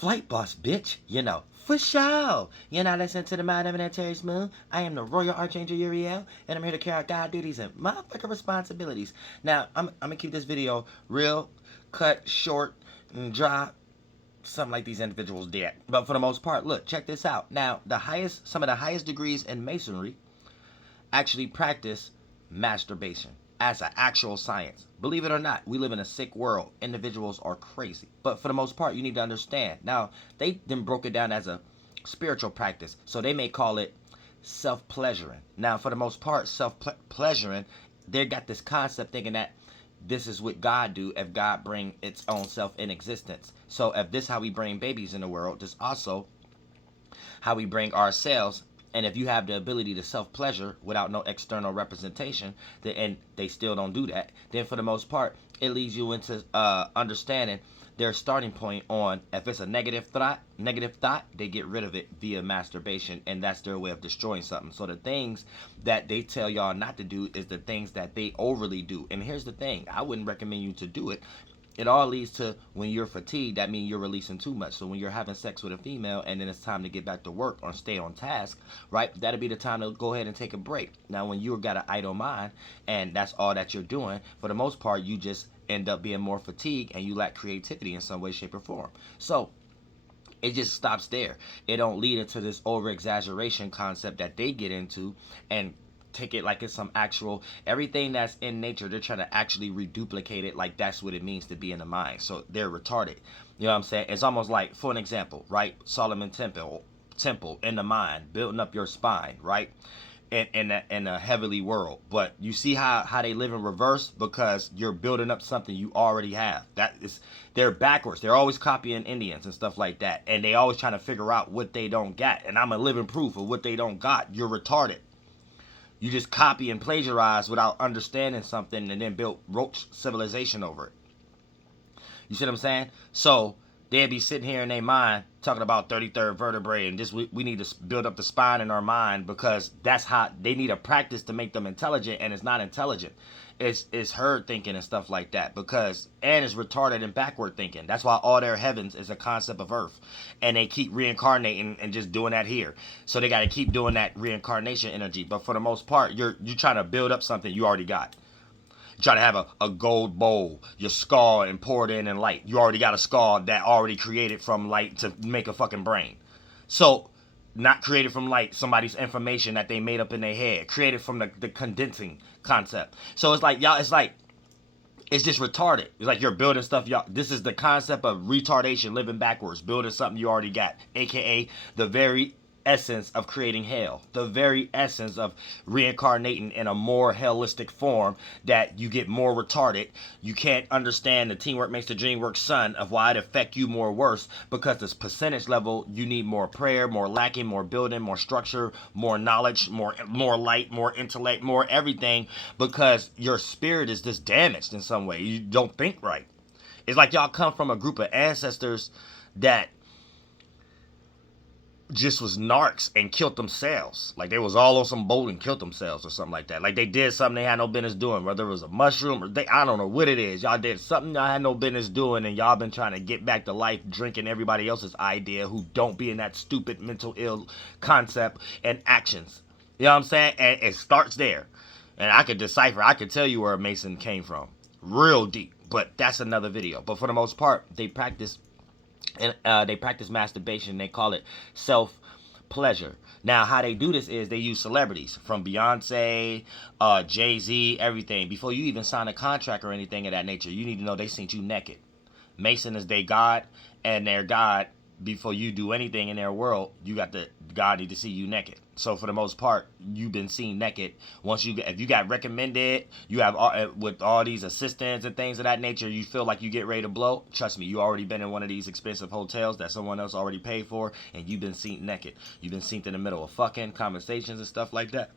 Flight boss, bitch. You know, for sure. You're not listening to the Mind Eminent Terry Smooth. I am the Royal Archangel Uriel, and I'm here to carry out God duties and motherfucking responsibilities. Now, I'm going to keep this video real, cut, short, and dry. Something like these individuals did. But for the most part, look, check this out. Now, some of the highest degrees in Masonry actually practice masturbation as an actual science. Believe it or not, we live in a sick world. Individuals are crazy. But for the most part, you need to understand. Now, they then broke it down as a spiritual practice. So they may call it self-pleasuring. Now, for the most part, self-pleasuring, they got this concept thinking that this is what God do if God bring its own self in existence. So if this is how we bring babies in the world, this also how we bring ourselves. And if you have the ability to self-pleasure without no external representation, and they still don't do that, then for the most part, it leads you into understanding their starting point on if it's a negative thought, they get rid of it via masturbation, and that's their way of destroying something. So the things that they tell y'all not to do is the things that they overly do. And here's the thing, I wouldn't recommend you to do it. It all leads to when you're fatigued, that means you're releasing too much. So when you're having sex with a female and then it's time to get back to work or stay on task, right, that'll be the time to go ahead and take a break. Now, when you've got an idle mind and that's all that you're doing, for the most part, you just end up being more fatigued and you lack creativity in some way, shape, or form. So it just stops there. It don't lead into this over-exaggeration concept that they get into and take it like it's some actual, everything that's in nature, they're trying to actually reduplicate it like that's what it means to be in the mind. So they're retarded. You know what I'm saying? It's almost like, for an example, right? Solomon Temple in the mind, building up your spine, right? In a heavenly world. But you see how they live in reverse because you're building up something you already have. They're backwards. They're always copying Indians and stuff like that. And they always trying to figure out what they don't got. And I'm a living proof of what they don't got. You're retarded. You just copy and plagiarize without understanding something and then build roach civilization over it. You see what I'm saying? So they'd be sitting here in their mind talking about 33rd vertebrae and just we need to build up the spine in our mind because that's how they need a practice to make them intelligent, and it's not intelligent. It's herd thinking and stuff like that and it's retarded and backward thinking. That's why all their heavens is a concept of earth, and they keep reincarnating and just doing that here. So they got to keep doing that reincarnation energy. But for the most part, you're trying to build up something you already got. Try to have a gold bowl, your skull, and pour it in light. You already got a skull that already created from light to make a fucking brain. So, not created from light, somebody's information that they made up in their head. Created from the condensing concept. So it's like, y'all, it's just retarded. It's like you're building stuff, y'all. This is the concept of retardation, living backwards, building something you already got. AKA the very essence of creating hell, the very essence of reincarnating in a more hellistic form, that you get more retarded. You can't understand the teamwork makes the dream work, son, of why it affect you more worse, because this percentage level, you need more prayer, more lacking, more building, more structure, more knowledge, more light, more intellect, more everything, because your spirit is just damaged in some way. You don't think right. It's like y'all come from a group of ancestors that just was narcs and killed themselves. Like they was all on some boat and killed themselves or something like that. Like they did something they had no business doing, whether it was a mushroom or I don't know what it is. Y'all did something y'all had no business doing, and y'all been trying to get back to life drinking everybody else's idea who don't be in that stupid mental ill concept and actions. You know what I'm saying? And it starts there. And I could decipher, I could tell you where a Mason came from. Real deep. But that's another video. But for the most part, they practice masturbation. They call it self-pleasure. Now, how they do this is they use celebrities from Beyonce, Jay-Z, everything. Before you even sign a contract or anything of that nature, you need to know they seen you naked. Mason is their God, and their God, before you do anything in their world, God need to see you naked. So for the most part, you've been seen naked. If you got recommended, you have with all these assistants and things of that nature, you feel like you get ready to blow. Trust me, you already been in one of these expensive hotels that someone else already paid for, and you've been seen naked. You've been seen in the middle of fucking conversations and stuff like that.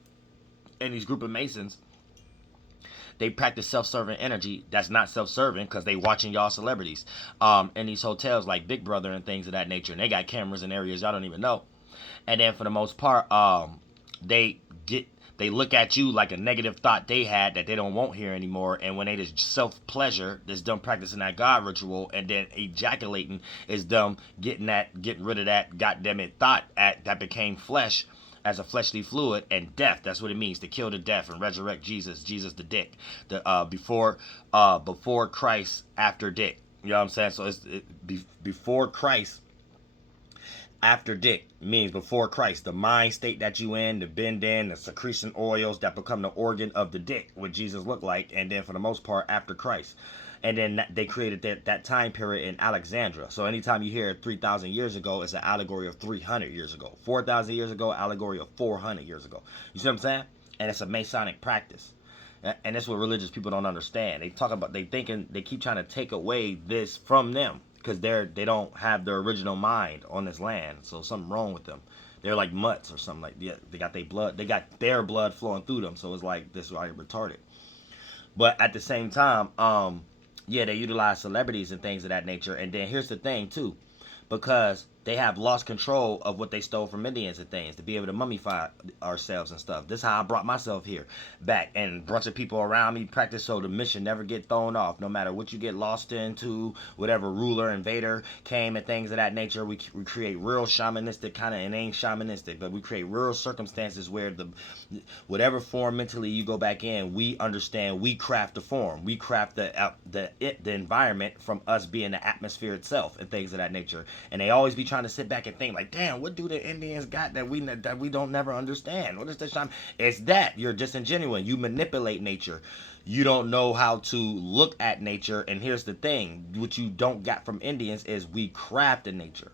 And these group of Masons, they practice self-serving energy that's not self-serving because they watching y'all celebrities in these hotels like Big Brother and things of that nature, and they got cameras in areas y'all don't even know. And then for the most part, they get they look at you like a negative thought they had that they don't want here anymore, and when they just self-pleasure, is them practicing that God ritual, and then ejaculating is them getting rid of that goddamn it thought that became flesh as a fleshly fluid, and death. That's what it means to kill the death and resurrect Jesus the dick, the before Christ, after dick. You know what I'm saying? So it's before Christ, after dick means before Christ. The mind state that you in, the bend in, the secretion oils that become the organ of the dick, what Jesus looked like, and then for the most part after Christ. And then they created that time period in Alexandria. So anytime you hear 3,000 years ago, it's an allegory of 300 years ago. 4,000 years ago, allegory of 400 years ago. You see what I'm saying? And it's a Masonic practice. And that's what religious people don't understand. They talk about, they keep trying to take away this from them, because they don't have their original mind on this land. So something wrong with them. They're like mutts or something like that. They got their blood flowing through them. So it's like, this is why you're retarded. But at the same time, yeah, they utilize celebrities and things of that nature. And then here's the thing too, because they have lost control of what they stole from Indians and things to be able to mummify ourselves and stuff. This is how I brought myself here back, and a bunch of people around me practice so the mission never get thrown off, no matter what you get lost into, whatever ruler, invader came and things of that nature. We create real shamanistic kind of, it ain't shamanistic, but we create real circumstances where whatever form mentally you go back in, we understand, we craft the form, we craft the environment from us being the atmosphere itself and things of that nature. And they always be trying to sit back and think like, damn, what do the Indians got that we don't never understand? What is this time? It's that you're disingenuous. You manipulate nature. You don't know how to look at nature. And here's the thing, what you don't got from Indians is we craft the nature.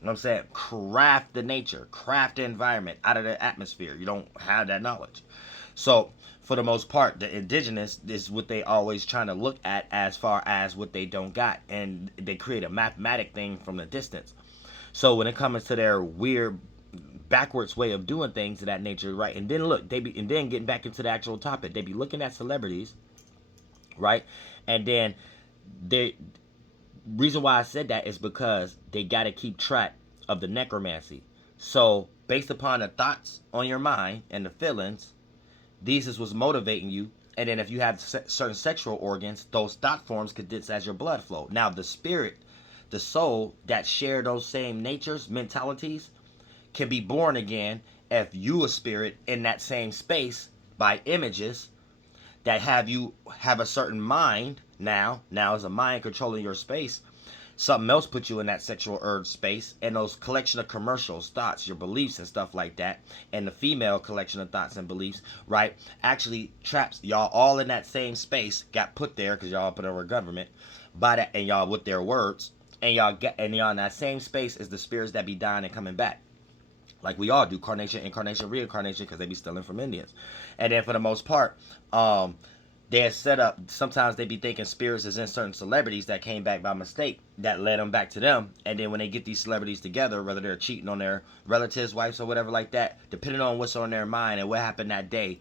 You know what I'm saying? Craft the nature, craft the environment out of the atmosphere. You don't have that knowledge. So for the most part, the indigenous is what they always trying to look at as far as what they don't got. And they create a mathematic thing from the distance. So when it comes to their weird backwards way of doing things of that nature, right? And then look, and then getting back into the actual topic, they be looking at celebrities, right? And then reason why I said that is because they got to keep track of the necromancy. So based upon the thoughts on your mind and the feelings, these is what's motivating you. And then if you have certain sexual organs, those thought forms condense as your blood flow. Now the spirit, the soul that share those same natures, mentalities, can be born again if you a spirit in that same space by images that have a certain mind. Now is a mind controlling your space. Something else put you in that sexual urge space, and those collection of commercials, thoughts, your beliefs and stuff like that, and the female collection of thoughts and beliefs, right, actually traps y'all all in that same space, got put there because y'all put over government by that, and y'all with their words. And y'all in that same space is the spirits that be dying and coming back. Like we all do, carnation, incarnation, reincarnation, because they be stealing from Indians. And then for the most part, they're set up, sometimes they be thinking spirits is in certain celebrities that came back by mistake, that led them back to them. And then when they get these celebrities together, whether they're cheating on their relatives, wives, or whatever like that, depending on what's on their mind and what happened that day,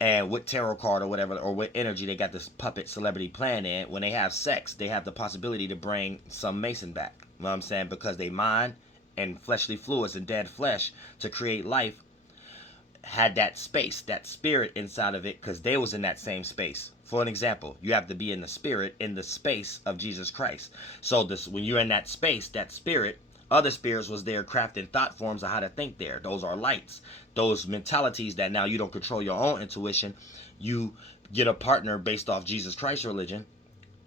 and what tarot card or whatever, or what energy they got this puppet celebrity playing in, when they have sex, they have the possibility to bring some Mason back. You know what I'm saying? Because they mind and fleshly fluids and dead flesh to create life had that space, that spirit inside of it, because they was in that same space. For an example, you have to be in the spirit, in the space of Jesus Christ. So when you're in that space, that spirit, other spirits was there crafting thought forms of how to think there. Those are lights. Those mentalities that now you don't control your own intuition. You get a partner based off Jesus Christ religion.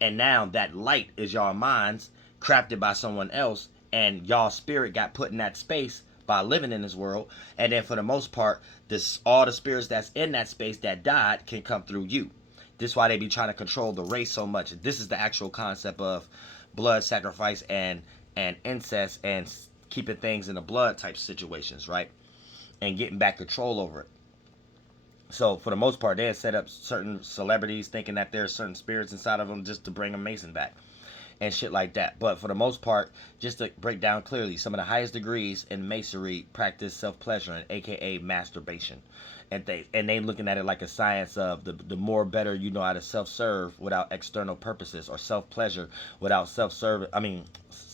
And now that light is your minds crafted by someone else. And y'all spirit got put in that space by living in this world. And then for the most part, all the spirits that's in that space that died can come through you. This is why they be trying to control the race so much. This is the actual concept of blood sacrifice and incest and keeping things in the blood type situations, right? And getting back control over it. So for the most part, they had set up certain celebrities thinking that there's certain spirits inside of them just to bring a Mason back and shit like that. But for the most part, just to break down clearly, some of the highest degrees in Masonry practice self-pleasuring, aka masturbation. And they looking at it like a science of the more better you know how to self-serve without external purposes, or self-pleasure without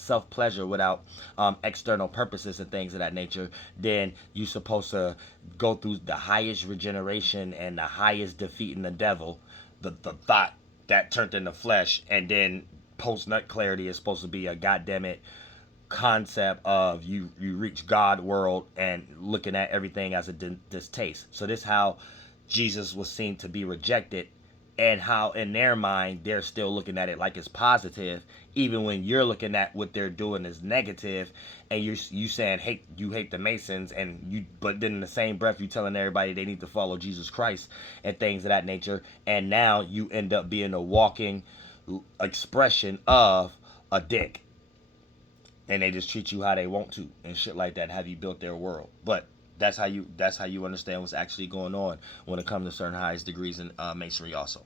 self-pleasure, without external purposes and things of that nature, then you're supposed to go through the highest regeneration and the highest defeating the devil, the thought that turned into flesh. And then post-nut clarity is supposed to be a goddammit concept of you reach God world and looking at everything as a distaste. So this how Jesus was seen to be rejected, and how in their mind they're still looking at it like it's positive, even when you're looking at what they're doing as negative. And you saying you hate the Masons, and but then in the same breath you telling everybody they need to follow Jesus Christ and things of that nature. And now you end up being a walking expression of a dick, and they just treat you how they want to and shit like that. Have you built their world? But that's how you understand what's actually going on when it comes to certain highest degrees in masonry also.